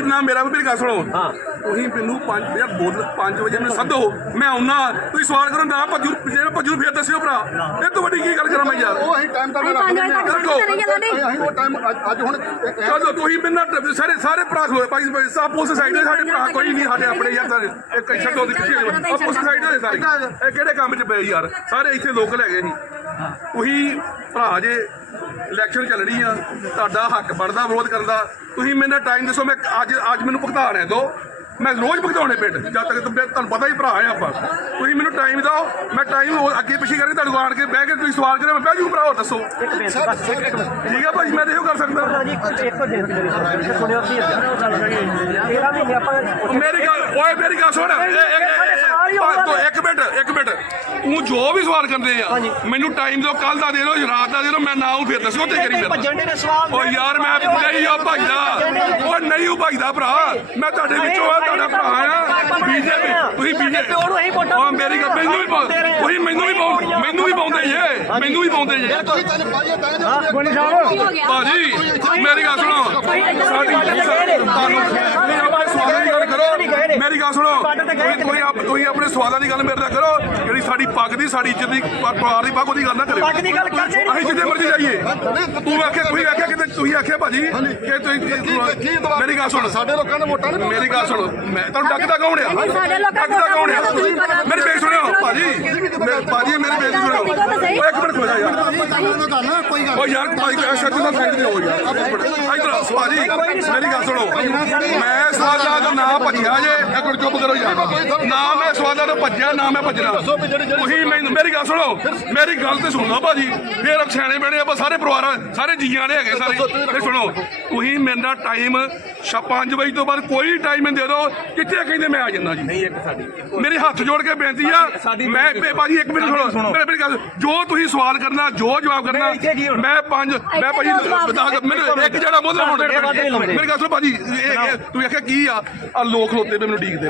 ਮੇਰੀ ਨਾ ਮੇਰਾ ਵੀ ਮੇਰੀ ਗੱਲ ਸੁਣੋ। ਤੁਸੀਂ ਮੈਨੂੰ 5 ਯਾਰ ਬੋਲ 5 ਵਜੇ ਮੈਨੂੰ ਸੱਦੋ। ਮੈਂ ਆਉਣਾ ਤੁਸੀਂ ਸਵਾਲ ਕਰਨ ਦਾ ਭੱਜੂ ਜਿਹੜਾ ਭੱਜੂ ਫੇਰ ਦੱਸਿਓ ਭਰਾ। ਇਹ ਤੋਂ ਵੱਡੀ ਕੀ ਗੱਲ ਕਰਾਂ ਮੈਂ ਯਾਰ? ਉਹ ਅਸੀਂ ਟਾਈਮ ਤਾਂ ਅਸੀਂ ਪੰਜ ਵਜੇ ਤੱਕ ਰੱਖੋ। ਕਰੀ ਜਾਂਦੇ ਅਸੀਂ ਉਹ ਟਾਈਮ ਅੱਜ ਹੁਣ ਚਲੋ ਤੁਸੀਂ ਮੈਨੂੰ ਨਾ- ਸਾਰੇ ਸਾਰੇ ਭਰਾ ਖਲੋਏ ਭਾਈ ਸਾਪ ਉਸ ਸਾਈਡ ਦੇ ਸਾਡੇ ਭਰਾ ਕੋਈ ਨਹੀਂ ਸਾਡੇ ਆਪਣੇ ਯਾਰ ਸਾਰੇ। ਇੱਕ ਛੱਡੋ ਦੀ ਪਿੱਛੇ ਆਪਸ ਸਾਈਡ ਦੇ ਸਾਰੇ। ਇਹ ਕਿਹੜੇ ਕੰਮ 'ਚ ਪਏ ਯਾਰ? ਸਾਰੇ ਇੱਥੇ ਲੋਕਲ ਹੈਗੇ ਸੀ। ਤੁਸੀਂ ਭਰਾ ਜੇ ਇਲੈਕਸ਼ਨ ਚੱਲਣੀ ਆ ਤੁਹਾਡਾ ਹੱਕ ਬਣਦਾ ਵਿਰੋਧ ਕਰਨ ਦਾ। ਤੁਸੀਂ ਮੈਨੂੰ ਟਾਈਮ ਦੱਸੋ ਮੈਂ ਅੱਜ ਅੱਜ ਮੈਨੂੰ ਭੁਗਤਾਨ ਹੈ ਦੋ। ਮੈਂ ਰੋਜ਼ ਭੁਗਤਾਉਣੇ ਪਿੰਡ ਜਦ ਤੱਕ ਤੁਹਾਨੂੰ ਪਤਾ ਹੀ ਭਰਾ ਆ ਆਪਾਂ। ਤੁਸੀਂ ਮੈਨੂੰ ਟਾਈਮ ਦਿਓ ਮੈਂ ਟਾਈਮ ਅੱਗੇ ਪਿੱਛੇ ਕਰਕੇ ਤੁਹਾਨੂੰ ਆਣ ਕੇ ਬਹਿ ਕੇ ਤੁਸੀਂ ਸਵਾਲ ਕਰੇ ਮੈਂ ਬਹਿ ਜੂ ਭਰਾ ਹੋਰ ਦੱਸੋ। ਠੀਕ ਹੈ ਭਾਈ ਮੈਂ ਤਾਂ ਇਹੋ ਕਰ ਸਕਦਾ। ਮੇਰੀ ਉਹ ਗੱਲ ਓਏ ਮੇਰੀ ਗੱਲ ਸੁਣ। ਇੱਕ ਮਿੰਟ ਇੱਕ ਮਿੰਟ। ਤੂੰ ਜੋ ਵੀ ਸਵਾਲ ਕਰਦੇ ਆ ਮੈਨੂੰ ਟਾਈਮ ਦਿਓ ਕੱਲ ਦਾ ਦੇ ਦਿਓ ਰਾਤ ਦਾ ਦੇ ਦਿਓ ਮੈਂ ਨਾ ਆਉਂ ਫਿਰ ਦੱਸੋ ਤੇ ਕਰੀ ਮੇਰਾ ਭੱਜਣ ਦੇ ਸਵਾਲ ਓ ਯਾਰ ਮੈਂ ਨਹੀਂ ਉਹ ਭਜਦਾ। ਓ ਨਹੀਂ ਉਹ ਭਜਦਾ ਭਰਾ। ਮੈਂ ਤੁਹਾਡੇ ਵਿੱਚੋਂ ਆ ਤੁਹਾਡਾ ਭਰਾ ਆ। ਬੀਜੇਪੀ ਤੁਸੀਂ ਬੀਜੇਪੀ ਓ ਮੇਰੀ ਗੱਲ ਮੈਨੂੰ ਵੀ ਤੁਸੀਂ ਮੈਨੂੰ ਵੀ ਪਾਉ ਮੈਨੂੰ ਵੀ ਪਾਉਂਦੇ ਜੇ। ਮੈਨੂੰ ਵੀ ਪਾਉਂਦੇ ਜੇ। ਹੋ ਗਿਆ ਭਾਜੀ ਮੇਰੀ ਗੱਲ ਸੁਣੋ। ਸਾਡੀ ਤੁਹਾਨੂੰ ਤੁਸੀਂ ਆਪਣੇ ਸਵਾਲਾਂ ਦੀ ਗੱਲ ਕਰੋ। ਮੇਰੀ ਗੱਲ ਸੁਣੋ। ਤੁਸੀਂ ਕੋਈ ਆਪ ਤੁਸੀਂ ਆਪਣੇ ਸਵਾਲਾਂ ਦੀ ਗੱਲ ਮੇਰੇ ਨਾਲ ਕਰੋ। ਜਿਹੜੀ ਸਾਡੀ ਪੱਗ ਦੀ ਸਾਡੀ ਇੱਜ਼ਤ ਦੀ ਪਰ- ਪਰਿਵਾਰ ਦੀ ਪੱਗ ਉਹਦੀ ਗੱਲ ਨਾ ਕਰਿਓ। ਪੱਗ ਦੀ ਗੱਲ ਕਰਦੇ ਨਹੀਂ। ਅਸੀਂ ਜਿੱਥੇ ਮਰਜ਼ੀ ਜਾਈਏ। ਤੂੰ ਆਖਿਆ ਤੁਸੀਂ ਆਖਿਆ ਕਿਤੇ ਤੁਸੀਂ ਆਖਿਆ ਭਾਜੀ ਕਿ ਤੁਸੀਂ ਮੇਰੀ ਗੱਲ ਸੁਣ। ਸਾਡੇ ਲੋਕਾਂ ਨੇ ਵੋਟਾਂ ਨਹੀਂ ਮੇਰੀ ਗੱਲ ਸੁਣੋ। ਮੈਂ ਤੁਹਾਨੂੰ ਡੱਕਦਾ ਕੌਣ ਆ? ਸਾਡੇ ਲੋਕਾਂ ਡੱਕਦਾ ਕੌਣ ਆ? ਮੇਰੀ ਬੇਇੱਜ਼ਤੀ ਸੁਣਿਓ ਭਾਜੀ। ਮੇਰੇ ਭਾਜੀ ਮੇਰੀ ਬੇਇੱਜ਼ਤੀ ਸੁਣਿਓ। ਓਏ ਇੱਕ ਮਿੰਟ ਖਲੋ ਜਾ। ਯਾਰ ਕੋਈ ਗੱਲ ਓ ਯਾਰ ਭਾਈ ਐਸਾ ਤਾਂ ਸਾਈਡ ਤੇ ਹੋ ਯਾਰ? ਇਧਰ ਸਵਾਜੀ ਮੇਰੀ ਗੱਲ ਸੁਣੋ। ਮੈਂ ਸਵਾਦਾ ਤੋਂ ਨਾ ਭੱਜਿਆ ਜੇ। ਇੱਕ ਮਿੰਟ ਚੁੱਪ ਕਰੋ ਯਾਰ। ਨਾ ਮੈਂ ਸਵਾਦਾ ਤੋਂ ਭੱਜਿਆ ਨਾ ਮੈਂ ਭੱਜਣਾ। ਤੁਸੀਂ ਮੈਨੂੰ ਮੇਰੀ ਗੱਲ ਸੁਣੋ। ਮੇਰੀ ਗੱਲ ਤੇ ਸੁਣ ਲਓ ਭਾਜੀ। ਫੇਰ ਸਿਆਣੇ ਬਣੇ ਆਪਾਂ ਸਾਰੇ ਪਰਿਵਾਰ ਸਾਰੇ ਜੀਆਂ ਨੇ ਹੈਗੇ ਸਾਰੇ। ਤੇ ਸੁਣੋ ਤੁਸੀਂ ਮੇਰਾ ਟਾਈਮ 5 ਵਜੇ ਤੋਂ ਬਾਅਦ ਕੋਈ ਟਾਈਮ ਦੇ ਦਿਓ। ਕਿੱਥੇ ਕਹਿੰਦੇ ਮੈਂ ਆ ਜਾਂਦਾ ਜੀ? ਨਹੀਂ ਇੱਕ ਸਾਡੀ ਮੇਰੇ ਹੱਥ ਜੋੜ ਕੇ ਬੇਨਤੀ ਆ। ਮੈਂ ਭਾਜੀ ਇੱਕ ਮਿੰਟ ਸੁਣੋ। ਮੇਰੇ ਮੇਰੀ ਗੱਲ ਜੋ ਤੁਸੀਂ ਸਵਾਲ ਕਰਨਾ ਜੋ ਜਵਾਬ ਕਰਨਾ? ਮੈਂ ਪੰਜ ਮੈਂ ਭਾਜੀ ਮੈਨੂੰ ਇੱਕ ਜਿਹੜਾ ਮੁੱਦਾ ਹੁਣ ਮੇਰੀ ਗੱਲ ਸੁਣੋ ਭਾਜੀ ਤੂੰ ਆਖਿਆ ਕੀ ਆ? ਆ ਲੋਕ ਖਲੋਤੇ ਮੈਨੂੰ ਡੀਕਦੇ।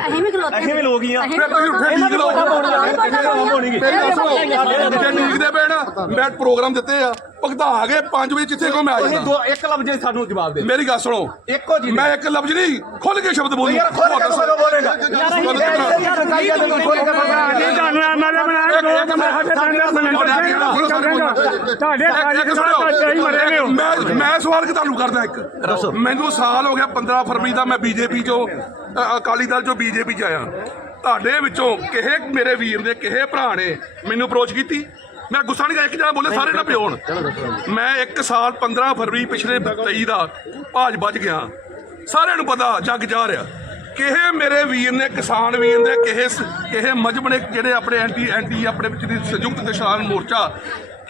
ਅਸੀਂ ਵੀ ਲੋਕ ਹੀ ਆ। ਫਿਰ ਤੁਸੀਂ ਉੱਠੇ ਡੀਕ ਲਓ ਪਏ ਨਾ ਮੈਂ ਪ੍ਰੋਗਰਾਮ ਦਿੱਤੇ ਆ। ਭਗਤਾ ਆ ਗਏ 5 ਵਜੇ ਜਿੱਥੇ ਕੋ ਮੈਂ ਆ ਤੁਸੀਂ ਜਾਂਦਾ। ਦੋ ਇੱਕ ਲਫ਼ਜ਼ 'ਚ ਸਾਨੂੰ ਜਵਾਬ ਦੇ। ਮੇਰੀ ਗੱਲ ਸੁਣੋ। ਇੱਕੋ ਜੀ ਮੈਂ ਇੱਕ ਲਫ਼ਜ਼ ਨਹੀਂ ਖੁੱਲ ਕੇ ਸ਼ਬਦ ਬੋਲੂ। ਯਾਰ ਖੋਲ ਕੇ ਕਦੋਂ ਬੋਲੇਗਾ। ਯਾਰ ਅਸੀਂ ਯਾਰ ਕਾਇਆ ਦੇ ਖੋਲ ਕੇ ਬੋਲਣਾ ਤੁਹਾਨੂੰ ਐਮਐਲਏ ਬਣਾਇਆ ਦੋ ਨੰਬਰ ਸਾਡੇ ਪਿੰਡ ਦੇ ਤੁਹਾਡੇ ਹਾਲੇ ਤੁਹਾਡੇ ਹੀ ਮਰੇ ਨੇ ਮੈਂ ਮੈਂ ਸਵਾਲ ਕਿ ਤੁਹਾਨੂੰ ਕਰਦਾ ਇੱਕ। ਮੈਨੂੰ ਸਾਲ ਹੋ ਗਿਆ 15 ਫਰਵਰੀ ਦਾ ਮੈਂ ਬੀਜੇਪੀ ਚੋਂ ਅਕਾਲੀ ਦਲ ਚੋਂ ਬੀਜੇਪੀ ਚ ਆਇਆ। ਤੁਹਾਡੇ ਵਿੱਚੋਂ ਕਿਸੇ ਮੇਰੇ ਵੀਰ ਦੇ ਕਿਸੇ ਭਰਾ ਨੇ ਮੈਨੂੰ ਅਪਰੋਚ ਕੀਤੀ। ਮੈਂ ਗੁੱਸਾ ਨਹੀਂ ਕਰ ਇੱਕ ਜਣਾ ਬੋਲੇ ਸਾਰੇ ਨਾ ਪਿਓਣ ਮੈਂ ਇੱਕ ਸਾਲ 15 ਫਰਵਰੀ ਪਿਛਲੇ 23 ਦਾ ਭਾਜ ਵੱਜ ਗਿਆ। ਸਾਰਿਆਂ ਨੂੰ ਪਤਾ ਜੱਗ ਜਾ ਰਿਹਾ। ਕਿਹੇ ਮੇਰੇ ਵੀਰ ਨੇ ਕਿਸਾਨ ਵੀਰ ਨੇ ਕਿਹੇ ਕਿਹੇ ਮਜਬ ਨੇ ਜਿਹੜੇ ਆਪਣੇ ਐਂਟੀ ਐਂਟੀ ਆਪਣੇ ਵਿੱਚ ਦੀ ਸੰਯੁਕਤ ਕਿਸਾਨ ਮੋਰਚਾ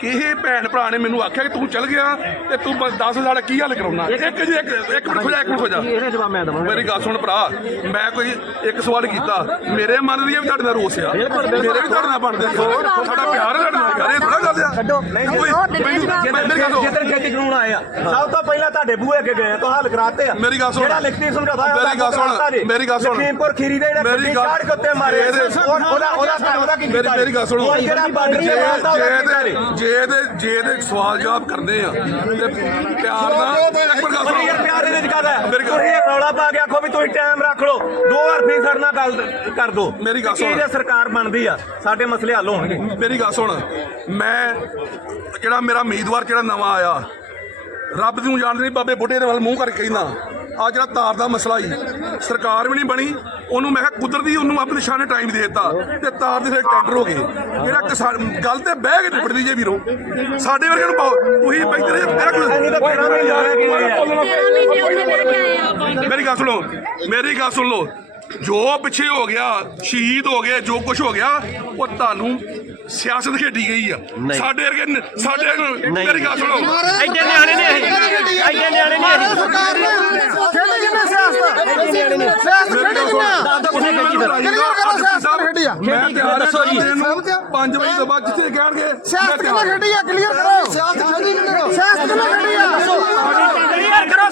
ਕਿਹੇ ਭੈਣ ਭਰਾ ਨੇ ਮੈਨੂੰ ਆਖਿਆ ਕਿ ਤੂੰ ਚੱਲ ਗਿਆ ਤੇ ਤੂੰ ਬਸ 10 ਸਾਲ ਕੀ ਹੱਲ ਕਰਾਉਣਾ? ਇੱਕ ਜੀ ਇੱਕ ਇੱਕ ਮਿੰਟ ਖੋ ਜਾ ਇੱਕ ਮਿੰਟ ਖੋ ਜਾ ਇਹਨੇ ਜਵਾਬ ਮੈਂ ਦਵਾਂਗਾ। ਮੇਰੀ ਗੱਲ ਸੁਣ ਭਰਾ ਮੈਂ ਕੋਈ ਇੱਕ ਸਵਾਲ ਕੀਤਾ। ਮੇਰੇ ਮਨ ਦੀ ਵੀ ਤੁਹਾਡੇ ਨਾਲ ਰੋਸ ਆ। ਮੇਰੇ ਵੀ ਤੁਹਾਡੇ ਨਾਲ ਬਣਦੇ। ਸਾਡਾ ਪਿਆਰ ਹੈ ਤੁਹਾਡੇ ਨਾਲ ਯਾਰ ਇਹ ਥੋੜਾ ਗੱਲ ਆ ਛੱਡੋ ਨਹੀਂ ਕੋਈ- ਉਹ ਦਿਨੇ ਮੈਨੂੰ- ਜਵਾਬ ਮੇਰੀ ਗੱਲ ਸੁਣ। ਜਿੱਦਣ ਖੇਤੀ ਕਾਨੂੰਨ ਆਏ ਆ ਸਭ ਤੋਂ ਪਹਿਲਾਂ ਤੁਹਾਡੇ ਬੂਹੇ ਅੱਗੇ ਗਏ ਤਾਂ ਹੱਲ ਕਰਾਤੇ ਆ ਮੇਰੀ ਗੱਲ ਸੁਣ। ਜਿਹੜਾ ਲਿਖਤੀ ਸਮਝੌਤਾ ਹੋਇਆ ਮੇਰੀ ਗੱਲ ਸੁਣ। ਮੇਰੀ ਗੱਲ ਸੁਣ। ਲਖੀਮਪੁਰ ਖੀਰੀ ਦੇ ਜਿਹੜੇ ਮੇਰੀ ਗੱਡੀ ਗੱਲ- ਚਾੜ ਕੇ ਉੱਤੇ ਮਾਰੇ ਇਹਦੇ- ਉਹ- ਉਹਦਾ ਉਹਦਾ ਉਹਦਾ ਕੀ ਮੇਰੀ ਕੀਤਾ ਮੇਰੀ ਗੱਲ ਸੁਣੋ ਉਹ ਜਿਹੜਾ ਬਾਰਡਰ ਜੇ ਜੇ ਰੇ? ਜੇ ਦੇ ਜੇ ਦੇ ਸਵਾਲ ਜਵਾਬ ਕਰਦੇ ਆ ਤੇ ਪਿਆਰ ਨਾਲ ਇੱਕ ਗੱਲ ਸੁਣੋ ਮੇਰੀ ਗੱਲ- ਤੁਸੀਂ ਇਹ ਰੌਲਾ ਪਾ ਕੇ ਆਖੋ ਵੀ ਤੁਸੀਂ ਟਾਈਮ ਰੱਖ ਲਓ। ਦੋ ਵਾਰ ਫੀਸ ਸਾਡੇ ਨਾਲ ਗੱਲ ਕਰ ਦੋ। ਮੇਰੀ ਗੱਲ ਸੁਣ। ਕੀ ਜੇ ਸਰਕਾਰ ਬਣਦੀ ਆ ਸਾਡੇ ਮਸਲੇ ਹੱਲ ਹੋਣਗੇ। ਮੇਰੀ ਗੱਲ ਸੁਣ। ਮੈਂ ਜਿਹੜਾ ਮੇਰਾ ਉਮੀਦਵਾਰ ਜਿਹੜਾ ਨਵਾਂ ਆਇਆ ਰੱਬ ਨੂੰ ਜਾਣਦੇ ਨਹੀਂ ਬਾਬੇ ਬੁੱਢੇ ਦੇ ਵੱਲ ਮੂੰਹ ਕਰਕੇ ਕਹਿੰਦਾ ਆ ਜਿਹੜਾ ਤਾਰ ਦਾ ਮਸਲਾ ਹੀ ਸਰਕਾਰ ਵੀ ਨਹੀਂ ਬਣੀ ਉਹਨੂੰ ਮੈਂ ਕਿਹਾ ਕੁਦਰਤੀ ਉਹਨੂੰ ਆਪਣੇ ਨਿਸ਼ਾਨੇ ਟਾਈਮ ਦੇ ਦਿੱਤਾ ਤੇ ਤਾਰ ਦੇ ਫਿਰ ਟੈਂਡਰ ਹੋ ਗਏ। ਜਿਹੜਾ ਕਿਸਾਨ ਗੱਲ ਤੇ ਬਹਿ ਕੇ ਨਿਪਟਦੀ ਜੇ ਵੀਰੋ। ਸਾਡੇ ਵਰਗੇ ਨੂੰ ਪਾਓ ਤੁਸੀਂ ਬੈਠੇ ਰਹੇ ਮੇਰਾ ਕੋਈ ਅਸੀਂ ਤਾਂ ਤੇਰਾਂ ਮਹੀਨੇ ਹੋ? ਗਏ ਕਿਵੇਂ ਆ? ਤੇਰਾਂ ਮਹੀਨੇ ਉੱਥੇ ਬਹਿ ਕੇ ਆਏ ਆ ਮੇਰੀ ਗੱਲ ਸੁਣੋ ਮੇਰੀ ਗੱਲ ਸੁਣ ਲਓ। ਜੋ ਪਿੱਛੇ ਹੋ ਗਿਆ ਸ਼ਹੀਦ ਹੋ ਗਏ ਜੋ ਕੁਝ ਹੋ ਗਿਆ ਉਹ ਤੁਹਾਨੂੰ ਸਿਆਸਤ ਖੇਡੀ ਗਈ ਆ। ਸਾਡੇ ਵਰਗੇ ਸਾਡੇ ਮੇਰੀ ਗੱਲ ਸੁਣੋ। ਐਡੇ ਨਿਆਣੇ ਨੇ ਅਸੀਂ ਐਡੇ ਨਿਆਣੇ ਨੇ ਅਸੀਂ ਸਰਕਾਰ ਨੇ ਖੇਡੀ ਕਿੰਨੇ ਸਿਆਸਤ ਐਡੇ ਨਿਆਣੇ ਨੇ ਸਿਆਸਤ ਖੇਡੀ ਕਿੰਨੇ ਦੱਸ ਦਿਓ ਕਿੱਥੇ ਖੇਡੀ ਫਿਰ ਕਲੀਅਰ ਕਰੋ ਸਿਆਸਤ ਖੇਡੀ ਆ ਮੈਂ ਤਿਆਰ ਦੱਸੋ ਜੀ। 5 ਵਜੇ ਤੋਂ ਬਾਅਦ ਜਿੱਥੇ ਕਹਿਣਗੇ ਸਿਆਸਤ ਕਿੰਨੇ ਖੇਡੀ ਆ ਕਲੀਅਰ ਕਰੋ ਸਿਆਸਤ ਖੇਡੀ ਕਿੰਨੇ ਸਿਆਸਤ ਕਿੰਨੇ ਖੇਡੀ ਆ ਕਲੀਅਰ ਕਰੋ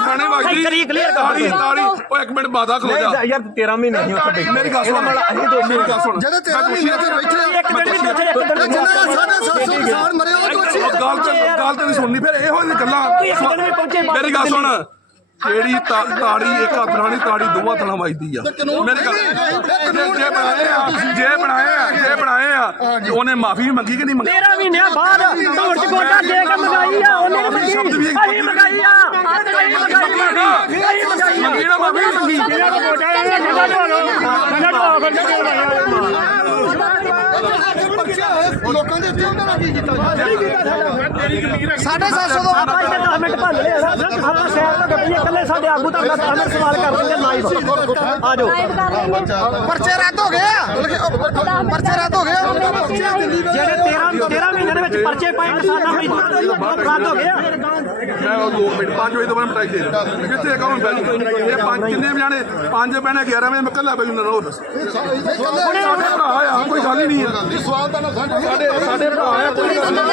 ਖਾਣੇ ਵਾਲੀ ਕਰੀ ਕਰੋ। ਉਹ ਇੱਕ ਮਿੰਟ ਬਾਦਾ ਖਲੋ ਜਾ ਯਾਰ 13 ਮਹੀਨੇ ਨਹੀਂ ਉੱਥੇ ਬੈਠੇ ਮੇਰੀ ਗੱਲ ਸੁਣ ਅਸੀਂ ਦੋ ਮੇਰੀ ਗੱਲ ਸੁਣ ਜਿਹੜੇ 13 ਮਹੀਨੇ ਤੇ ਬੈਠੇ ਦਾ ਸਾਢੇ 700 ਕਿਸਾਨ ਮਰੇ ਉਹ ਦੋਸ਼ੀ ਆ। ਗੱਲ ਤੇ ਗੱਲ ਤੇ ਨਹੀਂ ਸੁਣਨੀ ਫਿਰ ਇਹੋ ਜਿਹੀ ਗੱਲਾਂ ਮੇਰੀ ਗੱਲ ਸੁਣ ਕਿਹੜੀ ਤਾ- ਤਾੜੀ ਇੱਕ ਹੱਥ ਨਾਲ ਨਹੀਂ ਤਾੜੀ ਦੋਵਾਂ ਹੱਥਾਂ ਨਾਲ ਵੱਜਦੀ ਆ। ਮੇਰੇ ਜੇ ਜੇ ਬਣਾਏ ਆ ਜੇ ਬਣਾਏ ਆ ਜੇ ਬਣਾਏ ਆ ਤੇ ਉਹਨੇ ਮਾਫੀ ਵੀ ਮੰਗੀ ਕਿ ਨਹੀਂ ਮੰਗੀ? 13 ਮਹੀਨਿਆਂ ਬਾਅਦ ਧੌਣ ਚ ਗੋਡਾ ਦੇ ਕੇ ਮੰਗਾਈ ਆ ਉਹਨੇ ਨੀ ਮੰਗੀ। ਸ਼ਬਦ ਵੀ ਇੱਕ- ਅਸੀਂ ਮੰਗਾਈ ਆ। ਅਸੀਂ ਮੰਗਾਈ ਆ। ਅਸੀਂ ਮੰਗਾਈ ਆ। ਮੰਗੀ ਨਾ ਮਾਫੀ। ਨਹੀਂ ਮੰਗੀ ਜਿਹੜਾ ਕੋ ਮੋਟਾ ਹੈ ਜਿਹੜਾ ਢੋਲੋ ਢੋਲ ਬੰਦੇ ਕੋਲ ਲੋਕਾਂ ਦੇ ਉੱਤੇ ਉਹਨਾਂ ਨਾਲ ਕੀ ਕੀਤਾ ਸਾਢੇ ਸੱਤ ਸੌ ਤੋਂ ਆਪਾਂ ਇੱਥੇ 10 ਮਿੰਟ ਭੰਨ ਲਿਆ। ਆਪਾਂ ਸ਼ਹਿਰ ਤੋਂ ਗੱਡੀ ਇਕੱਲੇ ਸਾਡੇ ਆਗੂ ਤੱਕ ਦਾ 10 ਮਿੰਟ ਸਵਾਲ ਕਰ ਦਿੰਦੇ ਲਾਈਵ ਆ ਜਾਓ। ਪਰਚੇ ਰੱਦ ਹੋ ਗਏ ਆ। ਪਰਚੇ ਰੱਦ ਹੋ ਗਏ ਜਿਹੜੇ 13 13 ਮਹੀਨਿਆਂ ਦੇ ਵਿੱਚ ਪਰਚੇ ਪਾਏ ਕਿਸਾਨਾਂ ਮਜ਼ਦੂਰਾਂ ਦੇ ਹੋ ਗਏ। ਆ ਮੈਂ ਉਹ 2 ਮਿੰਟ 5 ਵਜੇ ਤੋਂ ਬਾਅਦ ਮਟਾਈ ਦੇ ਦਿੰਦਾ। ਕਿੱਥੇ ਕਹਾਂ ਬੈਠ ਇਹ ਪੰਜ ਕਿੰਨੇ ਜਾਣੇ? ਪੰਜ ਬਹਿਣੇ 11 ਵਜੇ ਮੈਂ ਕੱਲਾ ਬੈਠੂ ਨਾ ਹੋਰ ਦੱਸ। ਸਾਡੇ ਭਰਾ ਆ ਕੋਈ ਗੱਲ ਹੀ ਨਹੀਂ ਆ ਸਵਾਲ ਤਾਂ ਨਾ ਸਾਡੇ ਸਾਡੇ ਭਰਾ ਆ। ਕੋਈ ਗੱਲ ਉਹਨਾਂ